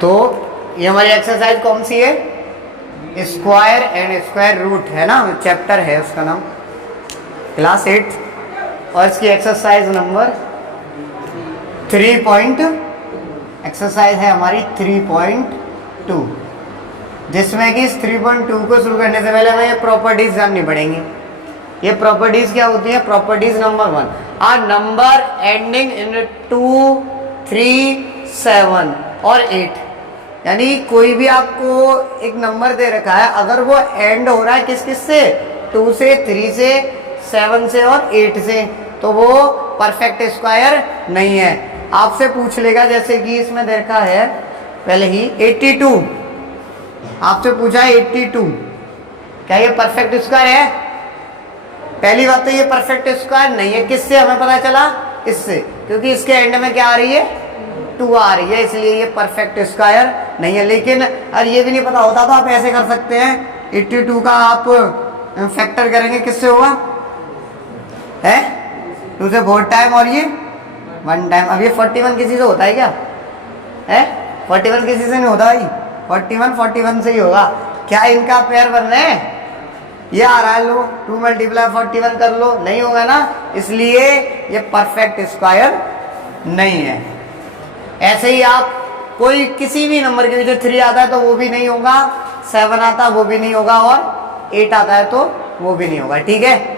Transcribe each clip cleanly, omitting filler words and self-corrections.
तो ये हमारी एक्सरसाइज कौन सी है? स्क्वायर एंड स्क्वायर रूट है ना, चैप्टर है उसका नाम, क्लास 8, और इसकी एक्सरसाइज नंबर 3 एक्सरसाइज है हमारी 3.2, जिसमें कि इस 3.2 को शुरू करने से पहले हमें ये प्रॉपर्टीज जाननी पड़ेंगी। ये प्रॉपर्टीज क्या होती है? Properties number 1, a number ending in 2, 3, 7 और 8, यानी कोई भी आपको एक नंबर दे रखा है, अगर वो एंड हो रहा है किस किस से? 2 से, 3 से, 7 से और 8 से, तो वो परफेक्ट स्क्वायर नहीं है। आपसे पूछ लेगा, जैसे कि इसमें देखा है पहले ही 82, आपसे पूछा है 82, क्या ये परफेक्ट स्क्वायर है? पहली बात तो ये परफेक्ट स्क्वायर नहीं है। किससे हमें पता चला? इससे, क्योंकि इसके एंड में क्या आ रही है? 2 आ रही है, इसलिए ये परफेक्ट स्क्वायर नहीं है। लेकिन अगर ये भी नहीं पता होता तो आप ऐसे कर सकते हैं, 82 का आप फैक्टर करेंगे, किससे होगा? है 2 से 4 टाइम और ये 1 टाइम। अब ये 41 किसी से होता है क्या? है 41 किसी से नहीं होता भाई, 41 से ही होगा। क्या इनका पेयर बन रहे हैं? ये आ रहा है, लो 2 × 41 कर लो, नहीं होगा ना, इसलिए ये परफेक्ट स्क्वायर नहीं है। ऐसे ही आप कोई किसी भी नंबर के पीछे 3 आता है तो वो भी नहीं होगा, 7 आता है वो भी नहीं होगा, और 8 आता है तो वो भी नहीं होगा। ठीक है,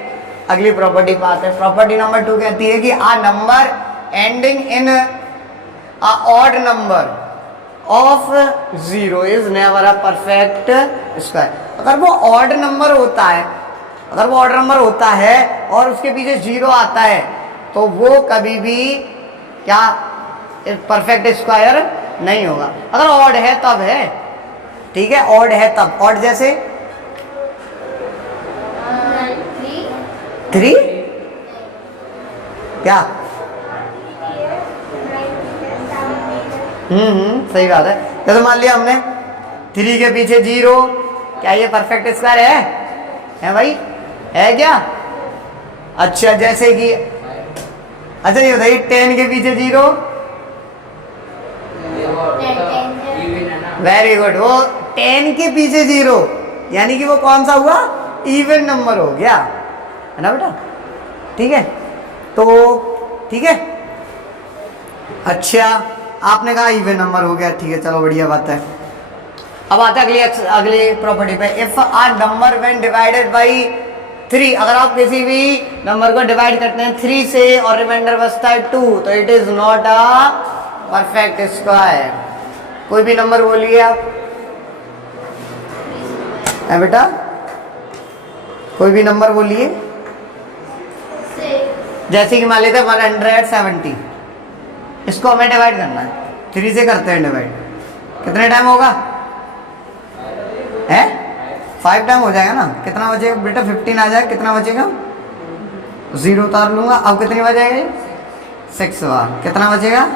अगली प्रॉपर्टी पे आते हैं। प्रॉपर्टी नंबर 2 कहती है कि a number ending in a odd number of 0 is never a perfect square. अगर वो ऑड नंबर होता है, अगर वो ऑड नंबर होता है और उसके पीछे 0 आता है, तो वो कभी भी क्या परफेक्ट स्क्वायर नहीं होगा। अगर ऑड है तब है, ठीक है, ऑड है तब। ऑड जैसे 3 क्या? सही बात है। जैसे मान लिया हमने 3 के पीछे 0, क्या ये परफेक्ट स्क्वायर है भाई? है क्या? अच्छा, जैसे कि अच्छा ये बताइए 10 के पीछे 0, वेरी गुड, वो 10 के पीछे 0, यानी कि वो कौन सा हुआ? इवन नंबर हो गया, है ना बेटा? ठीक है, तो ठीक है, अच्छा आपने कहा इवन नंबर हो गया, ठीक है, चलो बढ़िया बात है। अब आते हैं अगली प्रॉपर्टी पे। If a number when divided by 3, अगर आप किसी भी नंबर को डिवाइड करते हैं 3 से और रिमाइंडर बचता है 2, तो it is not a perfect square. कोई भी नंबर बोलिए आप, है बेटा? कोई भी नंबर बोलिए, जैसे कि मान लेते हैं 170, इसको हमें डिवाइड करना है, 3 से करते हैं डिवाइड, कितने टाइम होगा? है 5 टाइम हो जाएगा ना। कितना बचेगा बेटा? 15 आ जाएगा, कितना बचेगा? 0 उतार लूंगा, अब कितनी बचेगा? 6 बार, कितना बचेगा?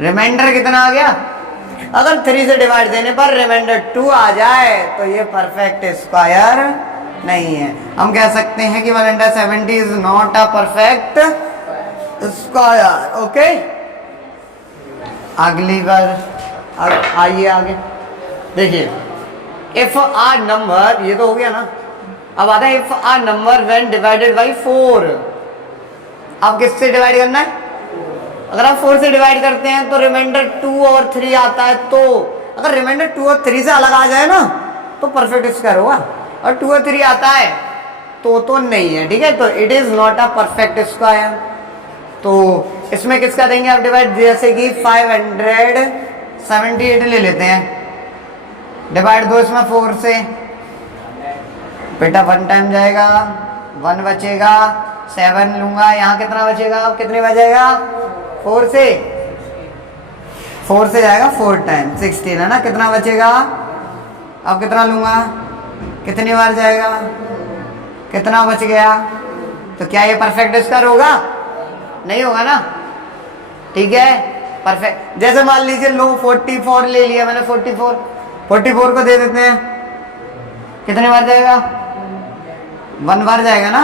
रिमाइंडर कितना आ गया? अगर 3 से डिवाइड देने पर रिमाइंडर 2 आ जाए तो ये परफेक्ट स्क्वायर नहीं है। हम कह सकते हैं कि 170 is not a perfect square. Okay, अगली बार आइए आगे देखिए। इफ आ नंबर, ये तो हो गया ना, अब आता है if a number when divided by 4। अब किससे डिवाइड करना है? अगर आप 4 से डिवाइड करते हैं तो रिमाइंडर 2 और 3 आता है, तो अगर रिमाइंडर 2 और 3 से अलग आ जाए ना तो परफेक्ट स्क्वायर होगा, और 2 और 3 आता है तो नहीं है। ठीक है, तो it is not a perfect square. तो इसमें किसका देंगे आप डिवाइड? जैसे कि 578 ले लेते हैं, डिवाइड दो इसमें 4 से, बेटा 1 टाइम जाएगा, 1 बचेगा, 7 लूंगा, यहाँ कितना बचेगा? अब कितने बचेगा? 4 से जाएगा 4 टाइम 16, है ना? कितना बचेगा? अब कितना लूंगा? कितनी बार जाएगा? कितना बच गया? तो क्या ये परफेक्ट स्क्वायर होगा? नहीं होगा ना। ठीक है, परफेक्ट। जैसे मान लीजिए लो 44 ले लिया मैंने, 44 को दे देते हैं, कितने बार जाएगा? 1 बार जाएगा ना।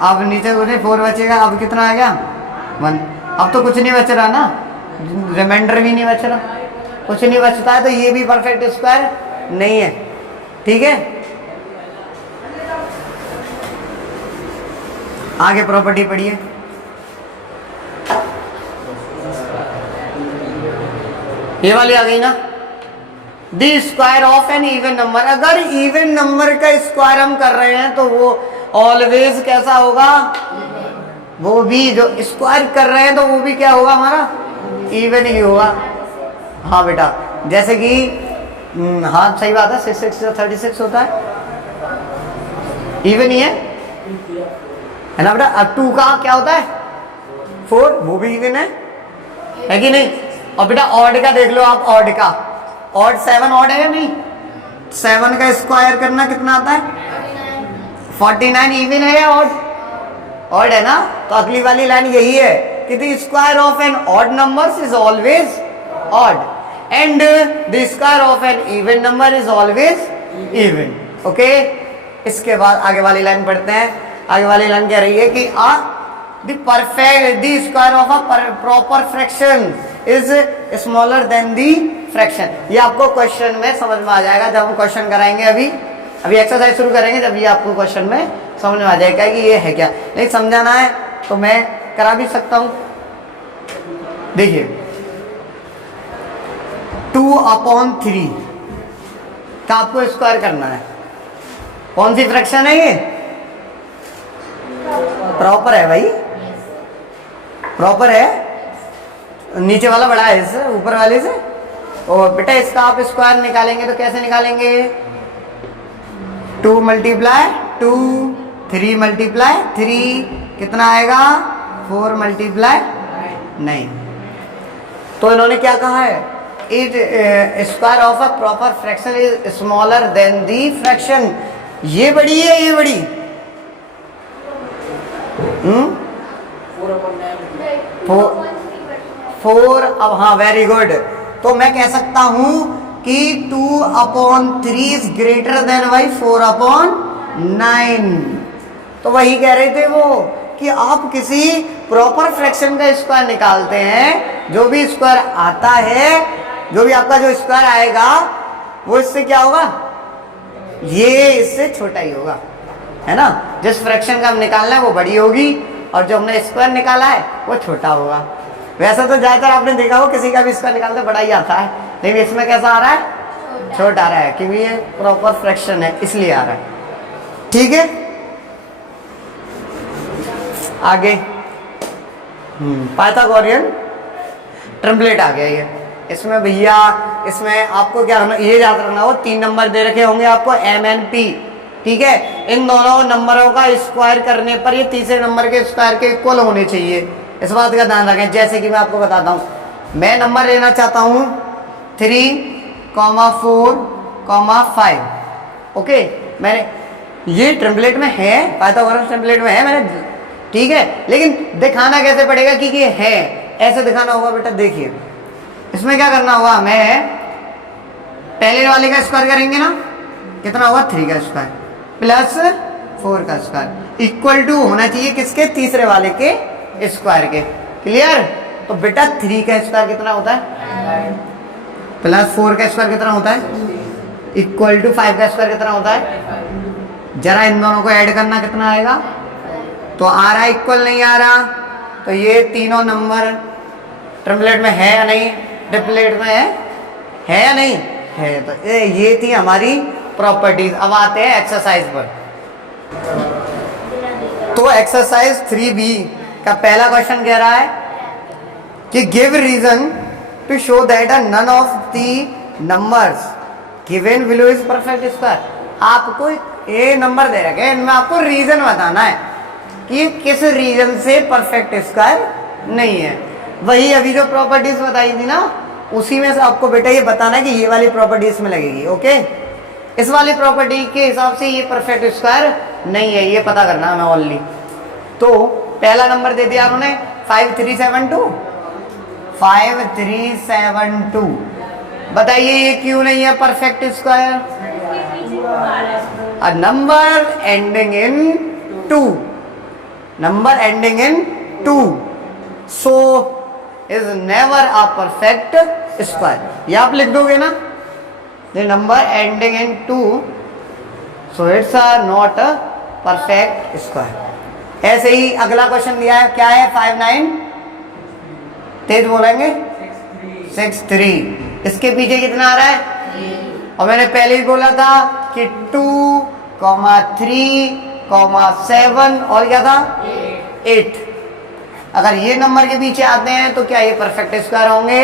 अब नीचे 4 बचेगा, अब कितना आ गया? 1। अब तो कुछ नहीं बच रहा ना, रिमाइंडर भी नहीं बच रहा, कुछ नहीं बचता है, तो ये भी परफेक्ट स्क्वायर नहीं है। ठीक है, आगे प्रॉपर्टी पढ़िए। ये वाली आ गई ना, the square of an even number. अगर इवन नंबर का स्क्वायर हम कर रहे हैं तो वो ऑलवेज कैसा होगा, वो भी जो स्क्वायर कर रहे हैं तो वो भी क्या होगा हमारा, इवन ही होगा। हाँ बेटा, जैसे कि हाँ सही बात है, 6 6 36 होता है, इवन ही है ना बेटा। अब 2 का क्या होता है 4, वो भी इवन है कि नहीं। और बेटा ऑड का देख लो आप, ऑड का, ऑड 7 ऑड है या नहीं, 7 का स्क्वायर करना कितना आता है 49, इवन है या ऑड, ऑड है ना। तो अगली वाली लाइन यही है कि the square of an odd number is always odd and the square of an even number is always even. Okay, इसके बाद आगे वाली लाइन पढ़ते हैं। आगे वाली लाइन कह रही है कि the square of a proper fraction is smaller than the fraction. ये आपको क्वेश्चन में समझ में आ जाएगा जब हम क्वेश्चन कराएंगे। अभी एक्सरसाइज शुरू करेंगे जब ये आपको क्वेश्चन में समझ में आ जाएगा कि ये है क्या। नहीं समझाना है तो मैं करा भी सकता हूं। देखिए 2/3 का आपको स्क्वायर करना है। कौन सी फ्रैक्शन है ये, प्रॉपर है भाई, प्रॉपर है। नीचे वाला बड़ा है इससे, ऊपर वाले से। और बेटा इसका आप स्क्वायर निकालेंगे तो कैसे निकालेंगे, 2 × 2, 3 × 3 कितना आएगा 4 × 9। तो इन्होंने क्या कहा है, it square of a proper fraction is smaller than the fraction. ये बड़ी है, ये बड़ी 4। अब हाँ वेरी गुड, तो मैं कह सकता हूं कि 2/3 इज ग्रेटर देन बाई 4/9। तो वही कह रहे थे वो कि आप किसी प्रॉपर फ्रैक्शन का स्क्वायर निकालते हैं, जो भी स्क्वायर आता है, जो भी आपका जो स्क्वायर आएगा वो इससे क्या होगा, ये इससे छोटा ही होगा, है ना। जिस फ्रैक्शन का हम निकालना है वो बड़ी होगी और जो हमने स्क्वायर निकाला है वो छोटा होगा। वैसे तो ज्यादातर आपने देखा हो किसी का भी स्क्वायर निकालते बड़ा ही आता है, लेकिन इसमें कैसा आ रहा है, छोटा आ रहा है, क्योंकि ये प्रॉपर फ्रैक्शन है इसलिए आ रहा है। ठीक है, आगे पाइथागोरियन ट्रिपलेट आ गया ये। इसमें भैया इसमें आपको क्या होना, ये याद रखना हो, 3 नंबर दे रखे होंगे आपको MNP। ठीक है, इन दोनों नंबरों का स्क्वायर करने पर ये तीसरे नंबर के स्क्वायर के इक्वल होने चाहिए, इस बात का ध्यान रखें। जैसे कि मैं आपको बताता हूं, मैं नंबर लेना चाहता हूं 3, 4, 5। ओके, मैंने ये ट्रिपलेट में है, पाइथागोरस ट्रिपलेट में है मैंने, ठीक है। लेकिन दिखाना कैसे पड़ेगा कि ये है, ऐसे दिखाना होगा बेटा। देखिए इसमें क्या करना होगा, हमें पहले वाले का स्क्वायर करेंगे ना, कितना होगा 3 का स्क्वायर प्लस 4 का स्क्वायर इक्वल टू होना चाहिए किसके, तीसरे वाले के स्क्वायर के। क्लियर। तो बेटा 3 का स्क्वायर कितना होता है प्लस 4 का स्क्वायर कितना होता है इक्वल टू 5 का स्क्वायर कितना होता है। जरा इन दोनों को ऐड करना, कितना आएगा, तो आ रहा है इक्वल, नहीं आ रहा। तो ये तीनों नंबर ट्रिपलेट में है या नहीं, ट्रिपलेट में है या नहीं है। तो ये थी हमारी प्रॉपर्टीज। अब आते हैं एक्सरसाइज पर। तो एक्सरसाइज 3B का पहला क्वेश्चन कह रहा है कि give reason to show that none of the numbers given below is perfect square. आपको ये नंबर दे रखे हैं, इनमें आपको रीजन बताना है कि किस रीजन से परफेक्ट स्क्वायर नहीं है। वही अभी जो प्रॉपर्टीज बताई थी ना, उसी में से आपको बेटा ये बताना है कि ये वाली प्रॉपर्टी इसमें लगेगी। ओके, इस वाली प्रॉपर्टी के हिसाब से ये परफेक्ट स्क्वायर नहीं है, ये पता करना हमें ओनली। तो पहला नंबर दे दिया उन्होंने 5372। बताइए ये क्यों नहीं है perfect square. A number ending in 2, number ending in 2, so is never a perfect square. ये आप लिख दोगे ना, the number ending in 2 so it's not a perfect square. ऐसे ही अगला क्वेश्चन दिया है, क्या है 5 9, तेज बोलेंगे 6 3। इसके पीछे कितना आ रहा है? और मैंने पहले ही बोला था कि 2, 3, 7 और क्या था 8। अगर ये नंबर के पीछे आते हैं तो क्या ये परफेक्ट स्क्वायर होंगे?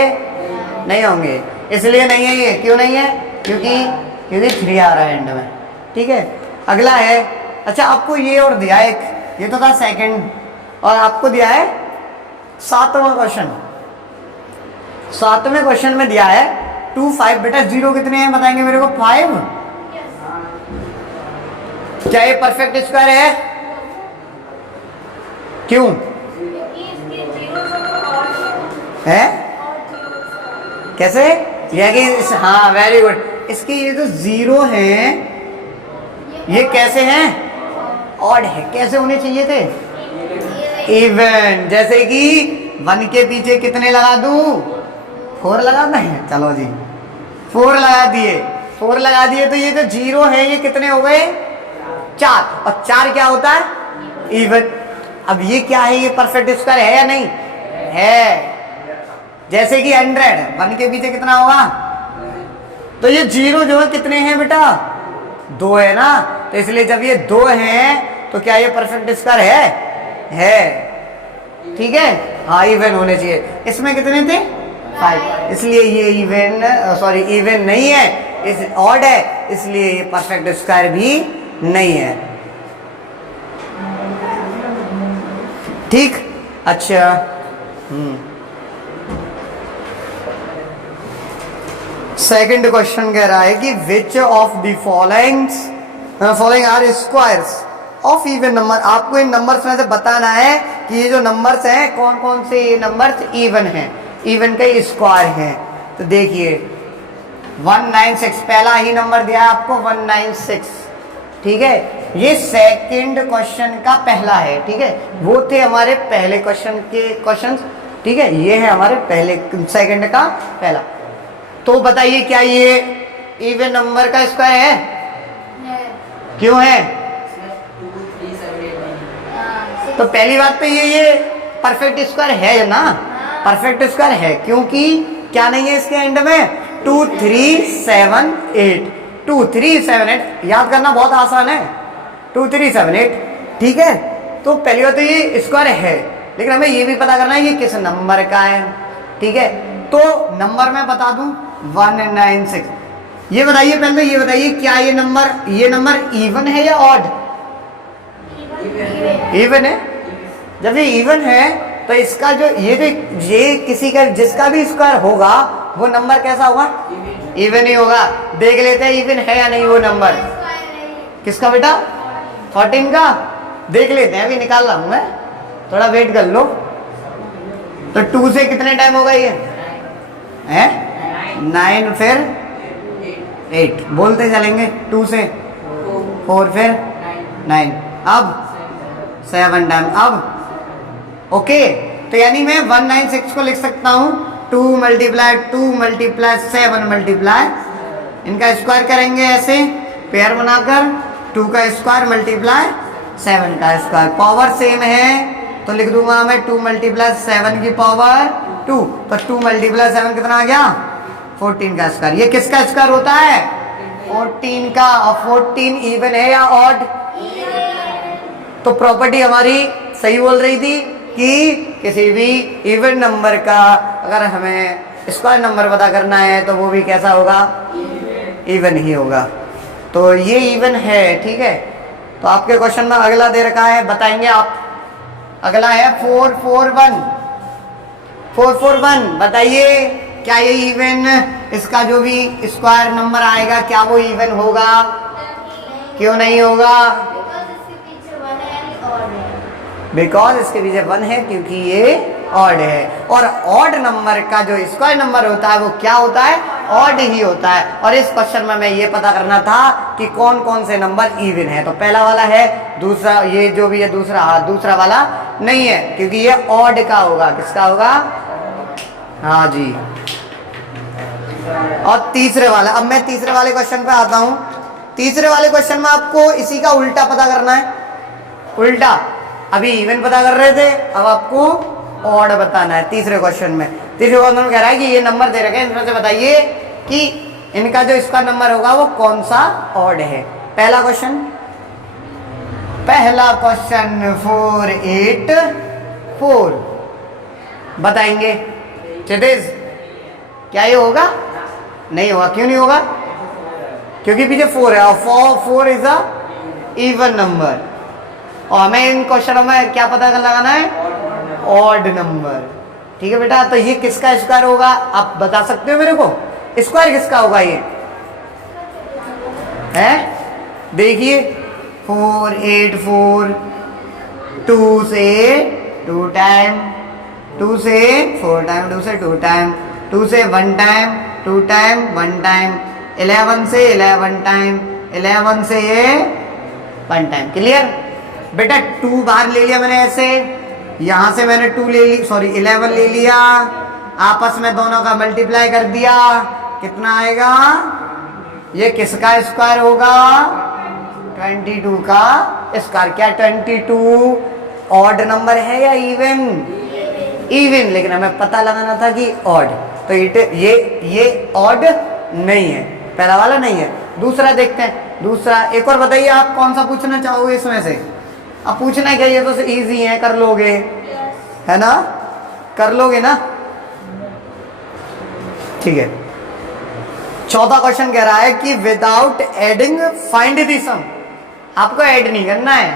नहीं होंगे। इसलिए नहीं है ये। क्यों नहीं है? क्योंकि 3 आ रहा है एंड में। ठीक है, अगला है, अच्छा आपको ये और दिया एक, ये तो था सेकंड, और आपको दिया है 7वां क्वेश्चन। 7वें क्वेश्चन में दिया है 2 5। बेटा 0 कितने हैं बताएंगे मेरे को? 5। क्या ये परफेक्ट स्क्वायर है? क्यों है? कैसे? यह कि हाँ वेरी गुड, इसके ये जो 0 हैं ये कैसे हैं? ऑड है। कैसे होने चाहिए थे? इवन। जैसे कि 1 के पीछे कितने लगा दूं? 4 लगाना है। चलो जी 4 लगा दिए, 4 लगा दिए तो ये जो 0 है ये कितने हो गए? 4। और 4 क्या होता है? इवन। अब ये क्या है? ये परफेक्ट स्क्वायर है या नहीं है? जैसे कि 100, 1 के पीछे कितना होगा? तो ये 0 जो है कितने हैं बेटा? 2 है ना, तो इसलिए जब ये 2 हैं तो क्या ये परफेक्ट स्क्वायर है? ठीक है, हाँ इवन होने चाहिए। इसमें कितने थे? 5, इसलिए ये इवन नहीं है, इस ऑड है, इसलिए ये परफेक्ट स्क्वायर भी नहीं है। ठीक, अच्छा सेकंड क्वेश्चन कह रहा है कि which of the following are squares of even number. आपको इन नंबर्स में से बताना है कि ये जो नंबर्स हैं कौन कौन से ये नंबर्स इवन हैं, इवन के स्क्वायर हैं। तो देखिए 196 पहला ही नंबर दिया है आपको 196। ठीक है, ये सेकंड क्वेश्चन का पहला है। ठीक है, वो थे हमारे पहले क्वेश्चन के क्वेश्चंस। ठीक है, ये है हमारे पहले सेकंड का पहला। तो बताइए क्या ये इवन नंबर का स्क्वायर है? क्यों है? तो पहली बात तो ये परफेक्ट स्क्वायर है ना, परफेक्ट स्क्वायर है क्योंकि क्या नहीं है इसके एंड में? 2 3 7 8। 2 3 7 8 याद करना बहुत आसान है। 2 3 7 8। ठीक है, तो पहली बात तो ये स्क्वायर है, लेकिन हमें ये भी पता करना है ये किस नंबर का है। ठीक है, तो नंबर मैं बता दूं 196। ये बताइए पहले, ये बताइए क्या ये नंबर इवन है या ऑड? इवन है। जब ये इवन है तो इसका जो ये किसी का जिसका भी स्क्वायर होगा वो नंबर कैसा होगा? इवन ही होगा। देख लेते हैं इवन है या नहीं वो नंबर। किसका बेटा? 14 का। देख लेते हैं, अभी निकाल रहा हूं मैं, थोड़ा वेट कर लो। तो 2 से कितने टाइम होगा ये? है 9, फिर 8 बोलते चलेंगे। 2 से 4, फिर 9, अब 7 टाइम। अब ओके, तो यानी मैं 196 को लिख सकता हूं 2 मल्टीप्लाई 7 मल्टीप्लाई, इनका स्क्वायर करेंगे ऐसे पेयर बनाकर, 2 का स्क्वायर मल्टीप्लाई 7 का स्क्वायर। पावर सेम है तो लिख दूंगा मैं 2 मल्टीप्लाई 7 की पावर 2। तो 2 मल्टीप्लाई 7 कितना आ गया? 14 का स्क्वायर। ये किसका स्क्वायर होता है? 14 का। और 14 इवन है या ऑड? तो प्रॉपर्टी हमारी सही बोल रही थी कि किसी भी इवन नंबर का अगर हमें स्क्वायर नंबर पता करना है तो वो भी कैसा होगा? इवन ही होगा। तो ये इवन है। ठीक है, तो आपके क्वेश्चन में अगला दे रखा है, बताएंगे आप। अगला है 441। 441 बताइए क्या ये इवन, इसका जो भी स्क्वायर नंबर आएगा क्या वो इवन होगा? क्यों नहीं होगा? बिकॉज इसके पीछे 1 है, क्योंकि ये ऑड है। और ऑड नंबर का जो स्क्वायर नंबर होता है वो क्या होता है? ऑड ही होता है। और इस क्वेश्चन में मैं ये पता करना था कि कौन कौन से नंबर इवन है। तो पहला वाला है, दूसरा ये जो भी है दूसरा, हाँ दूसरा वाला नहीं है क्योंकि ये ऑड का होगा। किसका होगा? हाँ जी। और तीसरे वाला, अब मैं तीसरे वाले क्वेश्चन पे आता हूं। तीसरे वाले क्वेश्चन में आपको इसी का उल्टा पता करना है। उल्टा, अभी इवन पता कर रहे थे, अब आपको ऑड बताना है तीसरे क्वेश्चन में। तीसरे क्वेश्चन में कह रहा है कि ये नंबर दे रखे हैं, इनमें से बताइए कि इनका जो इसका नंबर होगा वो कौन सा ऑड है। पहला क्वेश्चन 4 8 4 बताएंगे। क्षितिज क्या ये होगा? नहीं होगा। क्यों नहीं होगा? क्योंकि पीछे 4 है और 4 इज अ इवन नंबर। और हमें इन क्वेश्चनों में क्या पता लगाना है? Odd number. ठीक है बेटा, तो ये किसका स्क्वायर होगा आप बता सकते हो मेरे को? स्क्वायर किसका होगा ये है? देखिए 4 8 4 2 से 2 टाइम, 2 से 4 टाइम, 2 से 2 टाइम, 2 से 1 टाइम, 2 टाइम 1 टाइम, 11 से 11 टाइम, 11 से ये 1 टाइम। क्लियर बेटा? 2 बार ले लिया मैंने ऐसे, यहां से मैंने 2 ले ली, सॉरी 11 ले लिया, आपस में दोनों का मल्टीप्लाई कर दिया, कितना आएगा? ये किसका स्क्वायर होगा? 22 का स्क्वायर। क्या 22 ऑड नंबर है या इवन? इवन, लेकिन हमें पता लगाना था कि ऑड। तो ये ऑड नहीं है, पहला वाला नहीं है। दूसरा देखते हैं। दूसरा एक और बताइए, आप कौन सा पूछना चाहोगे इसमें से? अब पूछना क्या, ये तो इजी है, कर लोगे है ना? कर लोगे ना? ठीक है। चौथा क्वेश्चन कह रहा है कि विदाउट एडिंग फाइंड द सम। आपको ऐड नहीं करना है,